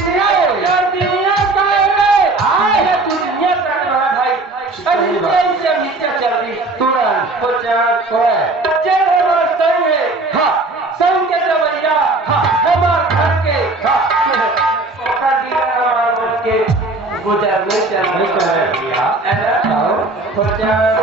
दुनिया का है ये दुनिया का है भाई अनित्य नित्य चलती तुरंत हो जय हमार संग है संग के जवैया हमार घर के ओकर बिना हमार मन के गुजर नहीं कर दिया ऐसा हो जाए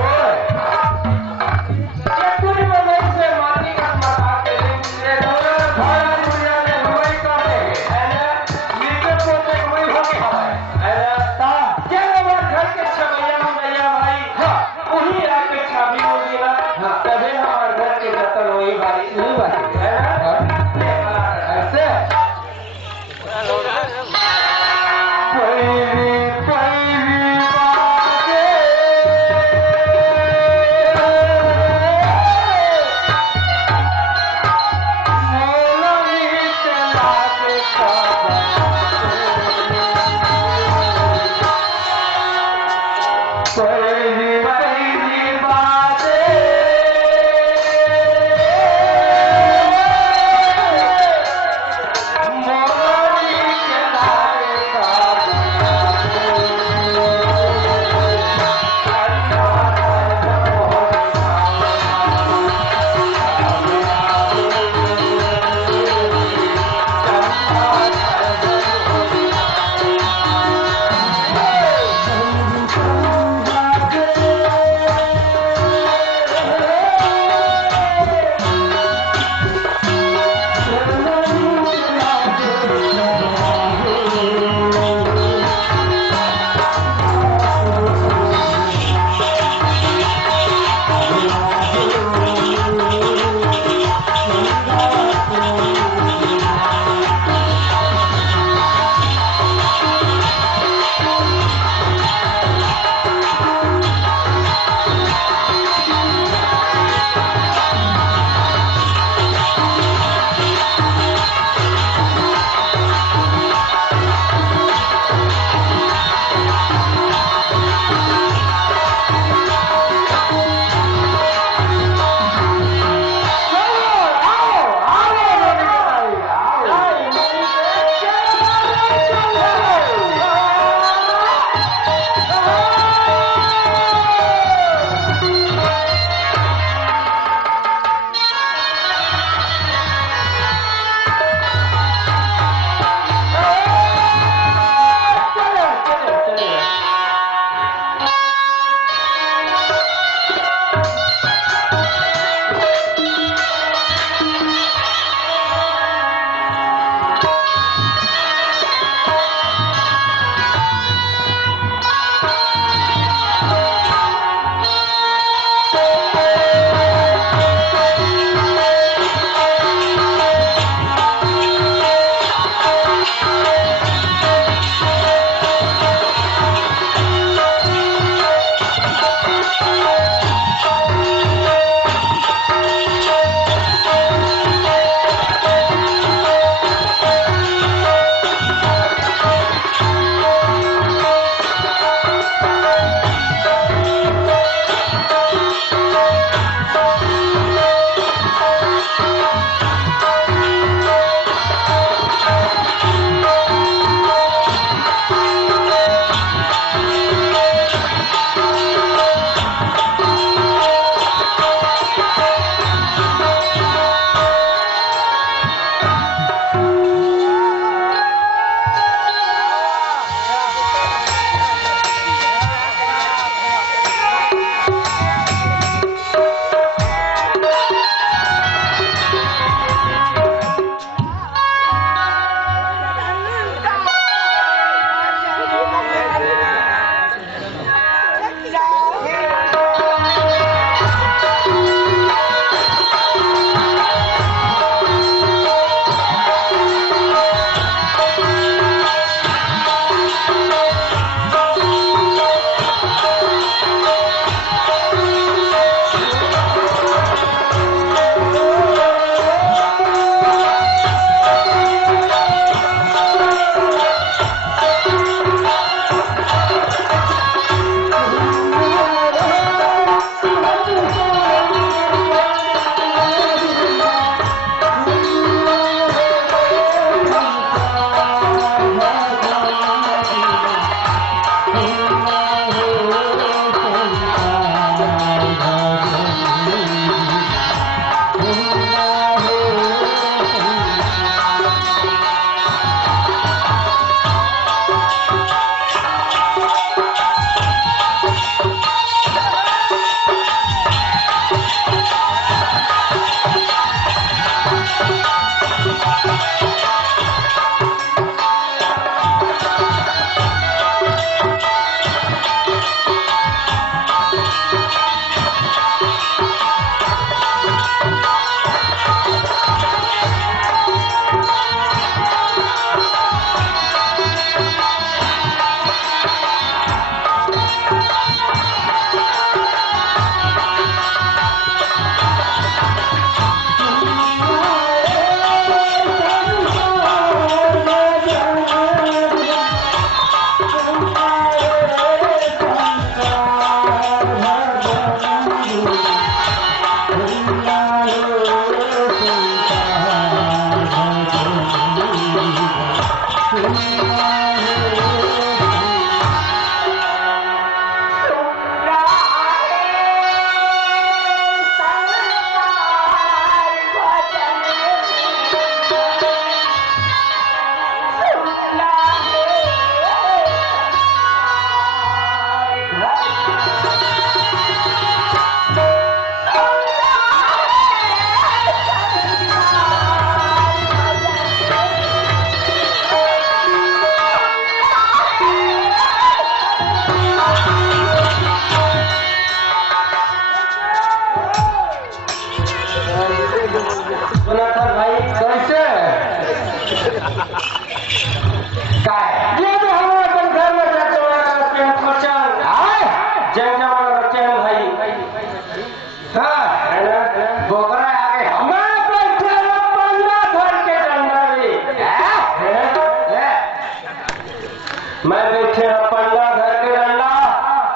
मैं बैठे पल्ला घर के डंडा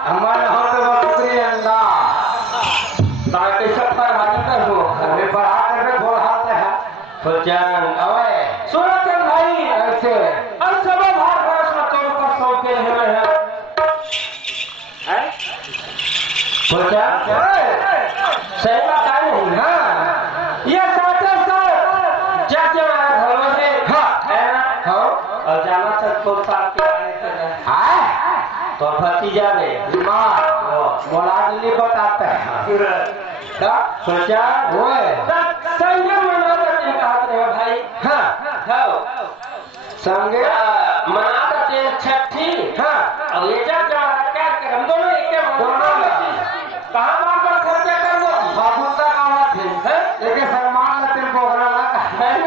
हमारे हाथ में बकरी अंडा ताकि सब पर हाथी कर दो अरे बढ़ा करके बोल हाथ है तो जान अवे सुनो चल भाई ऐसे अब सब भार भरस में तोड़ पर सौंप के रहे हैं तो जान सही बात है नहीं हाँ ये साथे साथ जब जब घरों से हाँ और जाना सब तो साथ के तो भतीजा में बीमार मोला दिल्ली बताते हैं सोचा वो संगे मनाते कहा भाई हाँ हाँ संगे मनाते छठी हाँ और ये जब क्या कर हम दोनों एक कहाँ बार बार खर्चा कर दो बाबू तक आवा थे लेकिन सम्मान लेते प्रोग्राम भाई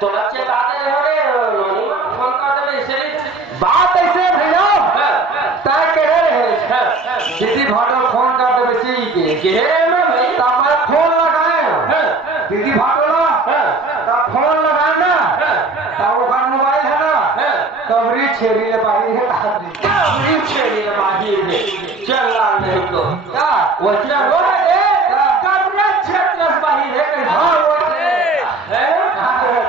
तो बच्चे बातें बात ऐसे भैया तय करे रहे किसी भाटो फोन कर दे बेची के भाई तब फोन लगाए दीदी भाटो ना तब फोन लगाना तब वो मोबाइल है ना कबरी छेड़ी ले पाई है कबरी छेड़ी ले पाई है चल ला नहीं तो क्या वो चल वो है कबरी क्षेत्र पाई है हां वो है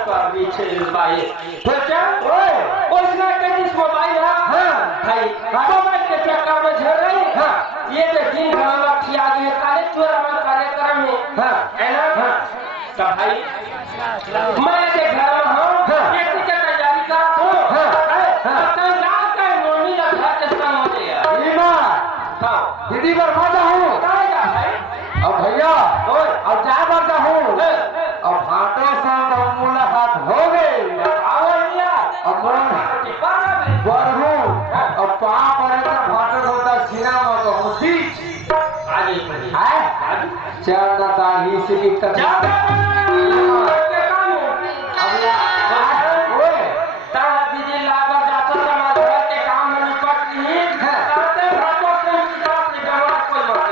कबरी छेड़ी पाई तो चल ओए उसने किस मोबाइल है हां भाई मोबाइल के चक्कर में झड़ रही हां ये तो दिन भर में खिया गए काले चोरा में कार्यक्रम में हां है ना तो भाई मैं के घर में हूं ये के तैयारी कर हूं हां तो रात का नोनी का घर के संग होते हैं लीमा हां दीदी पर मजा हूं काएगा भाई अब भैया और अब जा बता हूं अब भाटो संग मुलाकात हो गई आओ लिया अब बढ़ू और पाप है तो भाटो होता सीना में तो होती आगे है चल ना ताही से की कथा दीदी लागर जाता समाज के काम में निपट नहीं करते भाटो से कोई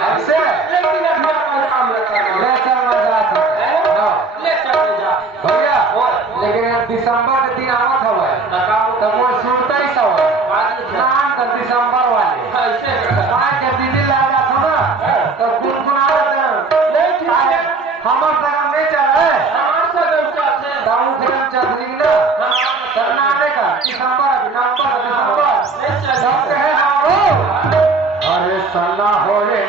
ऐसे लेकिन अपना काम ले चल मजा ले चल जा भैया लेकिन दिसंबर के दिन आवत हवे तब वो सुनता ही सब नाम तो दिसंबर वाले ऐसे के दीदी लागा था ना तो गुनगुनावत नहीं ठीक हमर संग नहीं चले हमार से चलते दाऊ फिल्म चलती ना कर्नाटक दिसंबर सब कहे आओ अरे सन्ना होले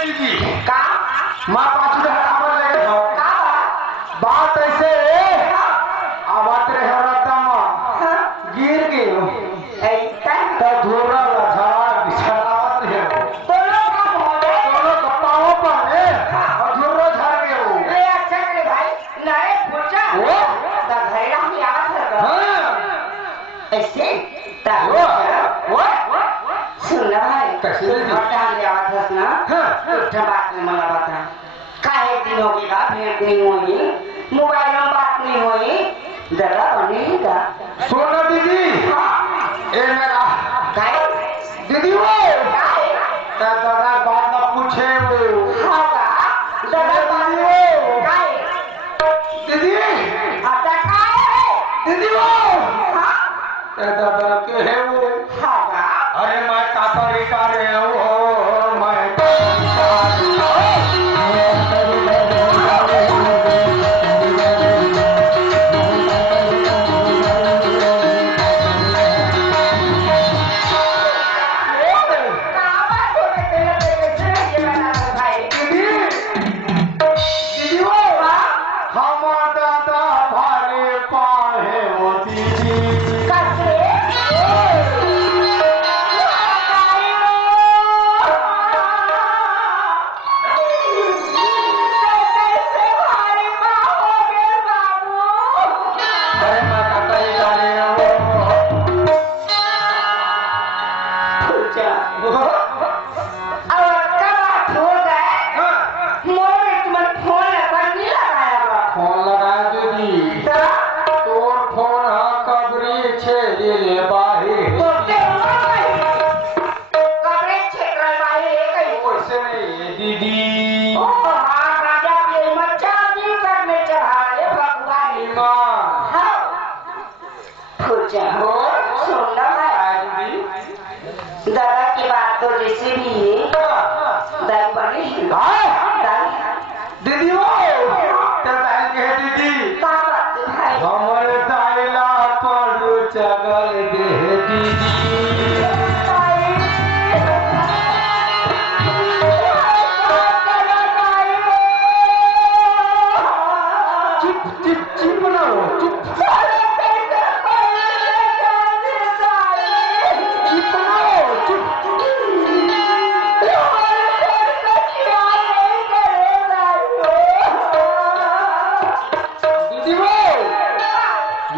दीदी का माँ पाँच खबर लगे हो का बात ऐसे आवाज रहे गिर गयो ऐसा तो धोरा झाड़ बिछावत है दोनों काम हो गए दोनों कपाओं पर है और धोरा झाड़ गयो ले अच्छा करे भाई नारे पूछा वो ता घरेला की आवाज है हाँ ऐसे ता वो सुन भाई कैसे हटा ले आवाज है ना हाँ उठा बात में मला बता काहे दिन हो गया भेंट नहीं हुई मोबाइल में बात नहीं हुई दादा बनी का सोना दीदी ए मेरा काहे दीदी वो काहे दादा बात ना पूछे वो हाँ का दादा बनी हो काहे दीदी आता काहे दीदी वो हाँ दादा के है वो हाँ का अरे मैं कातरी का रहे हूँ मैं दादा की बात तो जैसे भी है दाई बनी दीदी वो दीदी का बात है भाई हमर दाइला पर चगल दे दीदी चुप बनाओ चुप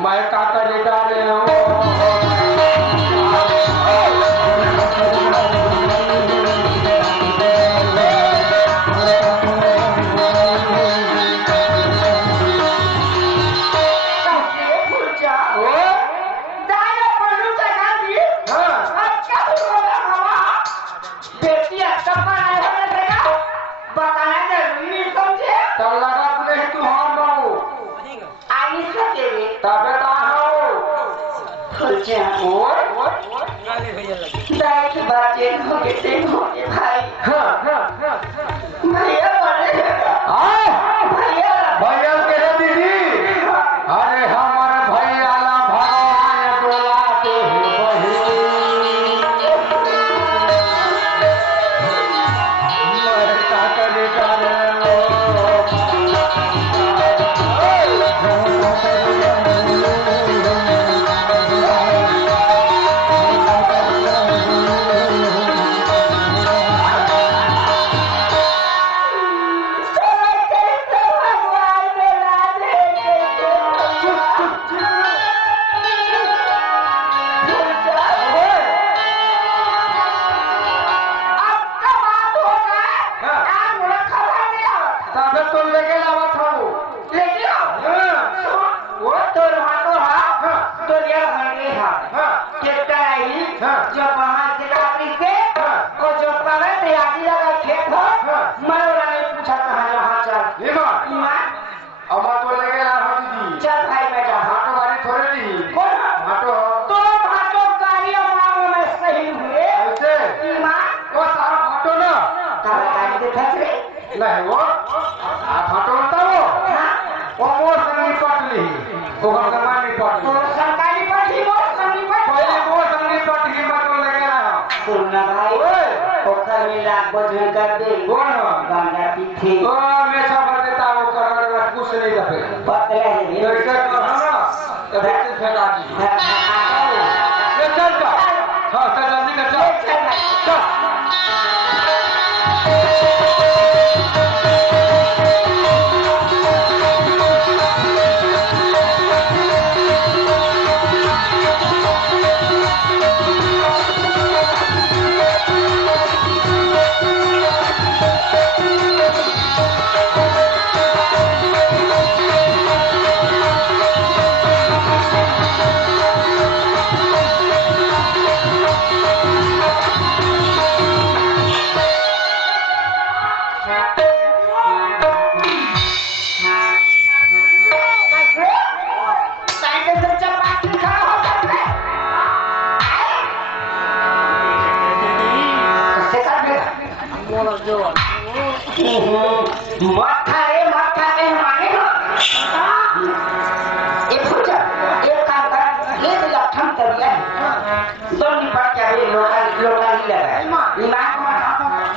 मैं काका लेटा रहे हूँ भाई भैया भैया के है दीदी अरे हमारे भैया ला भगवान डोलाते हैं बही मैं काका लेटा रहे नहीं वो फाटो बताओ वो मोर संगी पटली ओकर दमा नहीं पटली सरकारी पट्टी बहुत संगी पट्टी पहले वो संगी पटली मत लगे ना सुनना भाई ओकर में लाख बजन कर दे कौन हो गंगा पीछे ओ मैं सब देता हूं कर कुछ नहीं दफे पतले तो है इसे कर ना तो बिल्कुल फेंका दी ये चल का हां चल जल्दी कर चल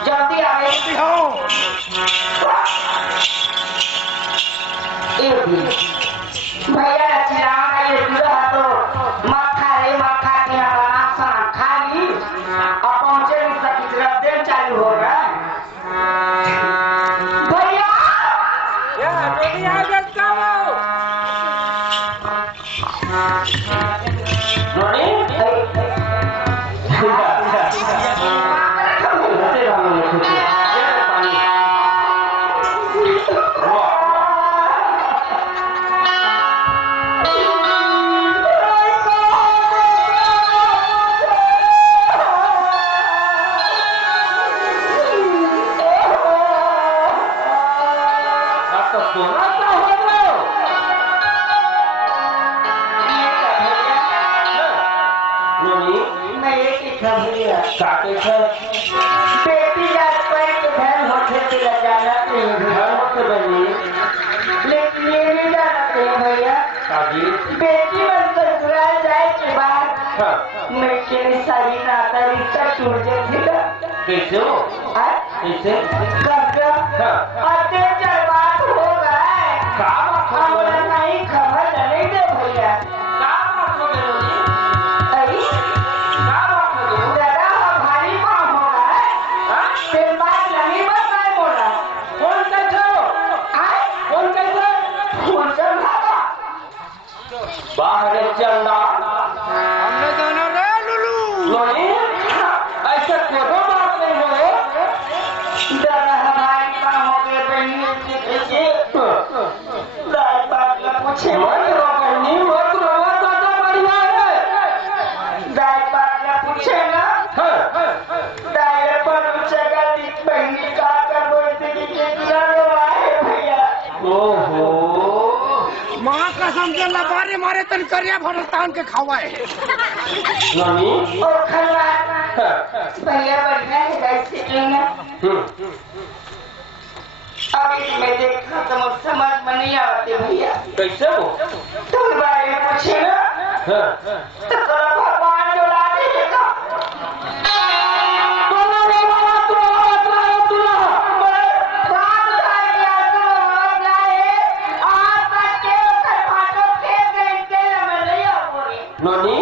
जल्दी आवे भैया चिराग ये दूल्हा तो मक्खा के हमारा सामान खाली अब पहुंचे नहीं सकी तरफ देर चालू हो रहा है भैया बेटी लेकिन ये नहीं जानते भैया बेटी बनकर ससुराल जाए के बाद मैं तेरी सारी नाता रिश्ता टूट जाएगा कैसे हो कैसे अत्याचार बात हो गए हमारा नहीं खबर नहीं दे भैया दादा भारी काम हो रहा है फिर बात नहीं बताए बोला कौन कैसे बाहर चलना हमने जाना रे लुलू ऐसा कोई बात नहीं हो दादा हमारी काम हो गए बहनी दादा बात का पूछे दादा बात का पूछे ना दादा पर पूछेगा बहनी का कर बोलते कि कितना रोवाए भैया ओहो माँ कसम से लबारे मारे तन करिया भरस्तान के खवाए नानी और खलवा भैया बढ़िया है कैसे लेना अभी मैं देखा तो मुझ समझ में नहीं आते भैया कैसे हो तुम बारे में पूछे ना तो थोड़ा भगवान जो ला देगा नानी